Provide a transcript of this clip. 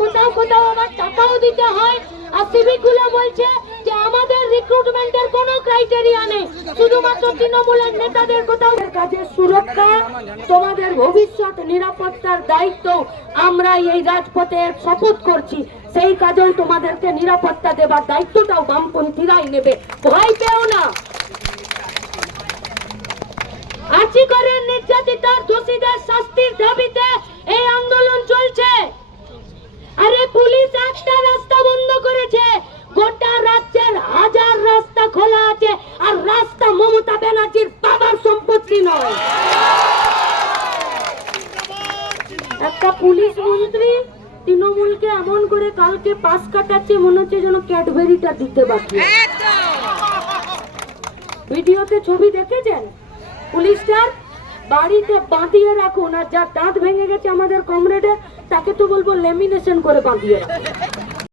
কোথাও কোথাও আবার টাকাও দিতে হয়। আর সিভিক গুলো বলছে যে আমাদের রিক্রুটমেন্টের কোনো ক্রাইটেরিয়া নেই, শুধুমাত্র তৃণমূলের নেতাদের কোথাও। কাজের সুরক্ষা, তোমাদের ভবিষ্যৎ নিরাপত্তার দায়িত্ব আমরা এই রাজপথে শপথ করছি, সেই কাজেও তোমাদেরকে নিরাপত্তা দেবার দায়িত্বটাও বামপন্থীরাই নেবে, ভয় পেও না। আর্জি করে নির্যাতিতার দোষীদের শাস্তির দাবিতে এই আন্দোলন চলছে। আরে পুলিশ একটা রাস্তা বন্ধ করেছে, গোটা রাজ্যের হাজার রাস্তা খোলা আছে, আর রাস্তা মমতা ব্যানার্জির বাবার সম্পত্তি নয়। একটা পুলিশ মন্ত্রী তৃণমূলকে এমন করে কালকে পাশ কাটাচ্ছে, মনে হচ্ছে যেন ক্যাডবেরিটা দিতে বাকি। ভিডিওতে ছবি দেখেছেন পুলিশটার, বাড়িতে বাঁধিয়ে রাখুন, আর যার দাঁত ভেঙে গেছে আমাদের কমরেডের, তাকে তো বলবো লেমিনেশন করে বাঁধিয়ে রাখুন।